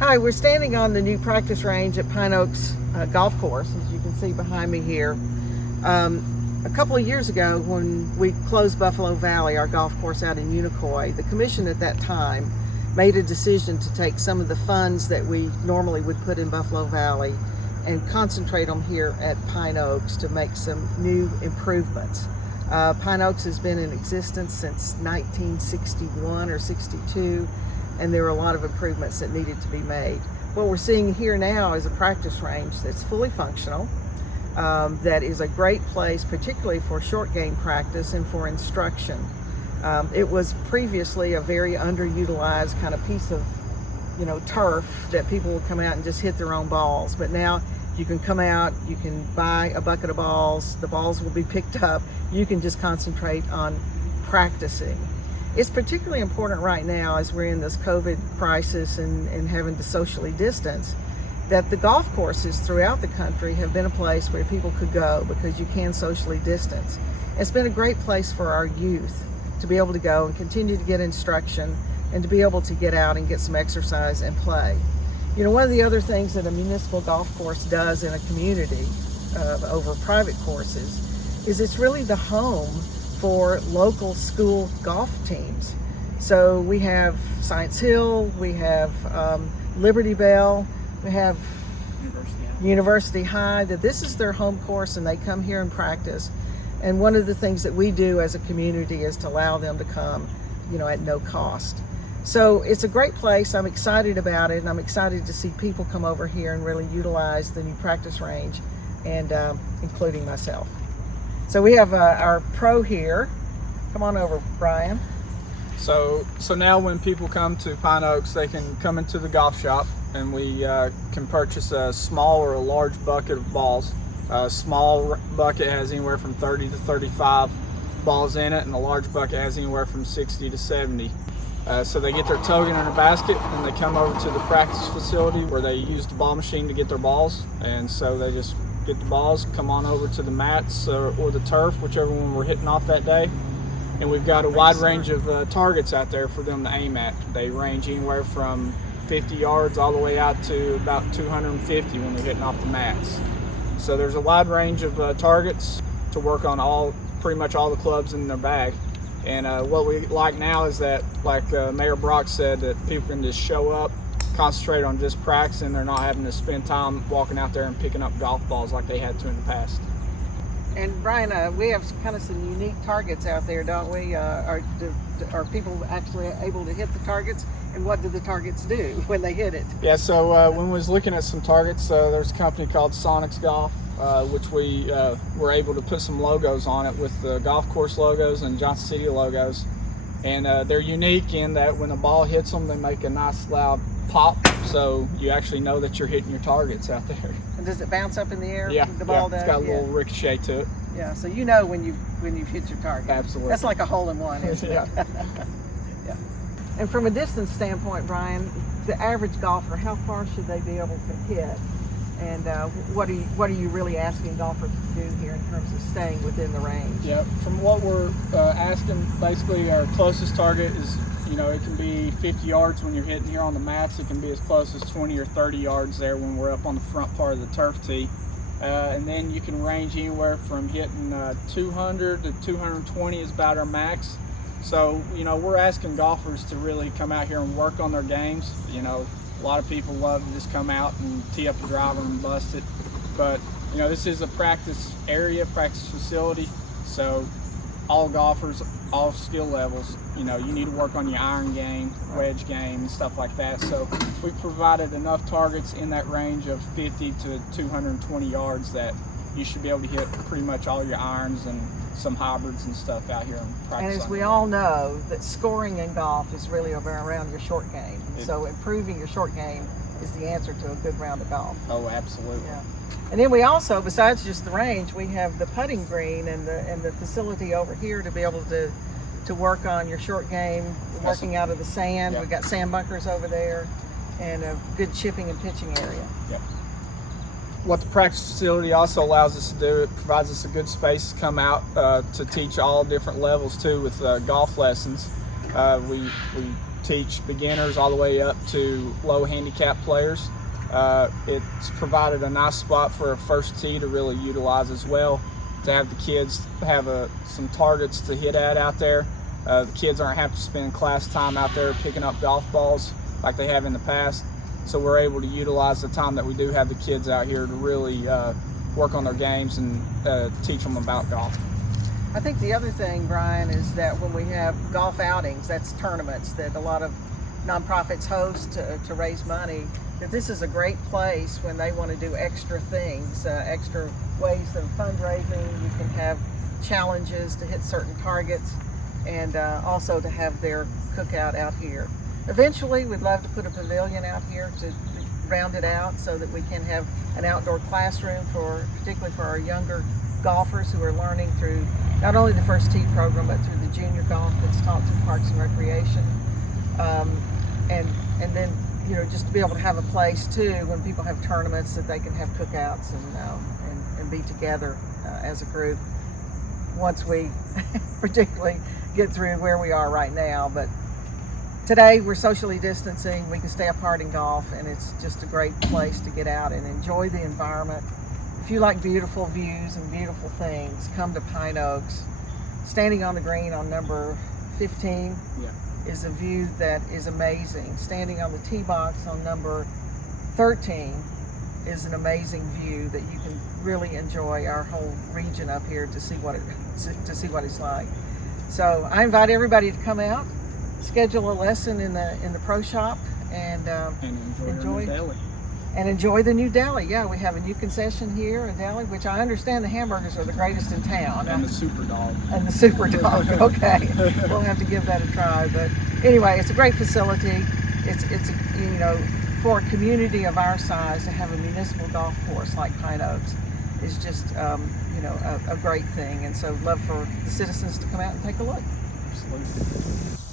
Hi, we're standing on the new practice range at Pine Oaks Golf Course, as you can see behind me here. A couple of years ago, when we closed Buffalo Valley, our golf course out in Unicoi, the commission at that time made a decision to take some of the funds that we normally would put in Buffalo Valley and concentrate them here at Pine Oaks to make some new improvements. Pine Oaks has been in existence since 1961 or 62, and there were a lot of improvements that needed to be made. What we're seeing here now is a practice range that's fully functional, that is a great place, particularly for short game practice and for instruction. It was previously a very underutilized kind of piece of, turf that people would come out and just hit their own balls. But now you can come out, you can buy a bucket of balls, the balls will be picked up, you can just concentrate on practicing. It's particularly important right now as we're in this COVID crisis and having to socially distance, that the golf courses throughout the country have been a place where people could go because you can socially distance. It's been a great place for our youth to be able to go and continue to get instruction and to be able to get out and get some exercise and play. One of the other things that a municipal golf course does in a community over private courses is it's really the home for local school golf teams. So we have Science Hill, we have Liberty Bell, we have University High, that this is their home course and they come here and practice. And one of the things that we do as a community is to allow them to come, at no cost. So it's a great place. I'm excited about it, and I'm excited to see people come over here and really utilize the new practice range, and including myself. So we have our pro here. Come on over, Brian. So now when people come to Pine Oaks, they can come into the golf shop and we can purchase a small or a large bucket of balls. A small bucket has anywhere from 30 to 35 balls in it, and a large bucket has anywhere from 60 to 70. So they get their token in a basket and they come over to the practice facility where they use the ball machine to get their balls. And so they just get the balls, come on over to the mats or the turf, whichever one we're hitting off that day. And we've got a wide range of targets out there for them to aim at. They range anywhere from 50 yards all the way out to about 250 when they're hitting off the mats. So there's a wide range of targets to work on pretty much all the clubs in their bag. And what we like now is that, like Mayor Brock said, that people can just show up, concentrate on just practicing. They're not having to spend time walking out there and picking up golf balls like they had to in the past. And Brian, we have kind of some unique targets out there, don't we? Are people actually able to hit the targets? And what do the targets do when they hit it? Yeah, so when we was looking at some targets, there's a company called Sonics Golf, which we were able to put some logos on it with the golf course logos and Johnson City logos. And they're unique in that when a ball hits them, they make a nice loud pop, so you actually know that you're hitting your targets out there. And does it bounce up in the air? Yeah, the ball does. It's got a little ricochet to it. Yeah, so you know when you've hit your target. Absolutely. That's like a hole-in-one, isn't yeah. it? Yeah. And from a distance standpoint, Brian, the average golfer, how far should they be able to hit? And what are you really asking golfers to do here in terms of staying within the range? Yeah, from what we're asking, basically our closest target is, it can be 50 yards when you're hitting here on the mats. It can be as close as 20 or 30 yards there when we're up on the front part of the turf tee. And then you can range anywhere from hitting 200 to 220 is about our max. So, we're asking golfers to really come out here and work on their games. A lot of people love to just come out and tee up the driver and bust it. But, this is a practice area, practice facility. So all golfers, all skill levels, you need to work on your iron game, wedge game, and stuff like that. So we've provided enough targets in that range of 50 to 220 yards that you should be able to hit pretty much all your irons and some hybrids and stuff out here and practice. And as we all know, that scoring in golf is really around your short game. So improving your short game is the answer to a good round of golf. Oh, absolutely. Yeah. And then we also, besides just the range, we have the putting green and the facility over here to be able to work on your short game, working out of the sand. Yep. We've got sand bunkers over there and a good chipping and pitching area. Yep. What the practice facility also allows us to do, it provides us a good space to come out to teach all different levels too with golf lessons. We teach beginners all the way up to low handicap players. It's provided a nice spot for a first tee to really utilize as well, to have the kids have some targets to hit at out there. The kids aren't having to spend class time out there picking up golf balls like they have in the past. So we're able to utilize the time that we do have the kids out here to really work on their games and teach them about golf. I think the other thing, Brian, is that when we have golf outings, that's tournaments that a lot of nonprofits host to raise money, that this is a great place when they want to do extra things, extra ways of fundraising. You can have challenges to hit certain targets, and also to have their cookout out here. Eventually, we'd love to put a pavilion out here to round it out so that we can have an outdoor classroom particularly for our younger golfers who are learning through not only the first tee program but through the junior golf that's taught through Parks and Recreation, and then just to be able to have a place too when people have tournaments that they can have cookouts and be together as a group once we particularly get through where we are right now. But today we're socially distancing, we can stay apart in golf, and it's just a great place to get out and enjoy the environment. If you like beautiful views and beautiful things, come to Pine Oaks. Standing on the green on number 15 is a view that is amazing. Standing on the tee box on number 13 is an amazing view that you can really enjoy our whole region up here to see what it's like. So I invite everybody to come out, schedule a lesson in the pro shop, and enjoy the new deli. Yeah, we have a new concession here, a deli, which I understand the hamburgers are the greatest in town. And the super dog. And the super dog. Okay, we'll have to give that a try. But anyway, it's a great facility. It's for a community of our size to have a municipal golf course like Pine Oaks is just a great thing. And so love for the citizens to come out and take a look. Absolutely.